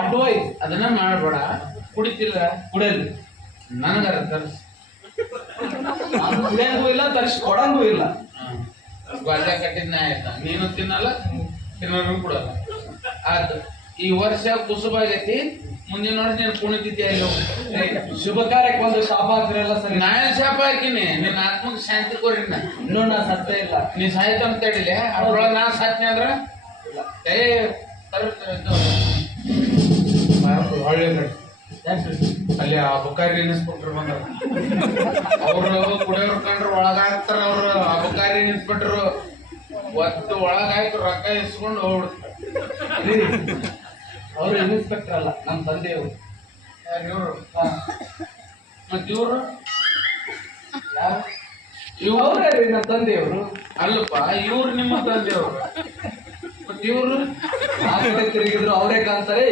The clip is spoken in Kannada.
ಅಡ್ವೈಸ್ ಅದನ್ನ ಮಾಡ್ಬೇಡ. ಕುಡಿತಿಲ್ಲ ಕುಡಿಯಲ್ರಿ. ನನಗರ ತರ್ಸ್ ನಾನು ಕುಡಿಯಂಗೂ ಇಲ್ಲ, ತರಿಸಿ ಕೊಡಂಗೂ ಇಲ್ಲ. ಗಾಜಾ ಕಟ್ಟಿದ್ನ ಆಯ್ತಾ, ನೀನು ತಿನ್ನಲ್ಲ ತಿನ್ನೋರು ಕೊಡಲ್ಲ. ಆಯ್ತು, ಈ ವರ್ಷ ಕುಸುಬಾಗೈತಿ, ಮುಂದಿನ ವರ್ಷ ನೀನು ಕುಣಿತಿದ್ದೆ ಅಲ್ಲಿ ಹೋಗಿ. ಶುಭ ಕಾರ್ಯಕ್ಕೆ ಒಂದು ಶಾಪ ಹಾಕ್ತಿರಲ್ಲ ಸರಿ. ನಾನು ಶಾಪ ಹಾಕಿನಿ, ನಿನ್ನ ಆತ್ಮಕ್ಕೆ ಶಾಂತಿ ಕೊಡ್ರಿ. ಇನ್ನೂ ನಾ ಸತ್ತೇ ಇಲ್ಲ. ನೀ ಸಾಯ್ತು ಅಂತ ಹೇಳಿಲ್ಲ, ಅದ್ರೊಳಗೆ ನಾ ಸಾತ್ನಿ ಅಂದ್ರ ಏ ಹೊಳ್ಳಿ ಅಲ್ಲಿ ಆ ಬುಕಾರಿ ಇನ್ಸ್ಪೆಕ್ಟರ್ ಬಂದ್ರ, ಅವ್ರು ಕುಡಿಯೋರ್ ಕಂಡ್ರು ಒಳಗಾಗ್ತಾರ. ಅವ್ರು ಅಬಕಾರಿ ಇನ್ಸ್ಪೆಕ್ಟರ್ ಒತ್ತು ಒಳಗಾಯ್ತು, ರೊಕ್ಕ ಇಸ್ಕೊಂಡು ಹೋಗ್ಬಿಡ್ತಾರೆ. ಅವರು ಇನ್ಸ್ಪೆಕ್ಟರ್ ಅಲ್ಲ, ನಮ್ಮ ತಂದೆಯವರು. ಇವ್ರು ಮತ್ ಇವ್ರು ಅವರೇ ರೀ ನಮ್ಮ ತಂದೆಯವರು. ಅಲ್ಲಪ್ಪ, ಇವ್ರು ನಿಮ್ಮ ತಂದೆಯವ್ರು. ಮತ್ ಇವ್ರು ಆ ಕಡೆ ತಿರುಗಿದ್ರು ಅವರೇ ಕಾಣ್ತಾರೆ.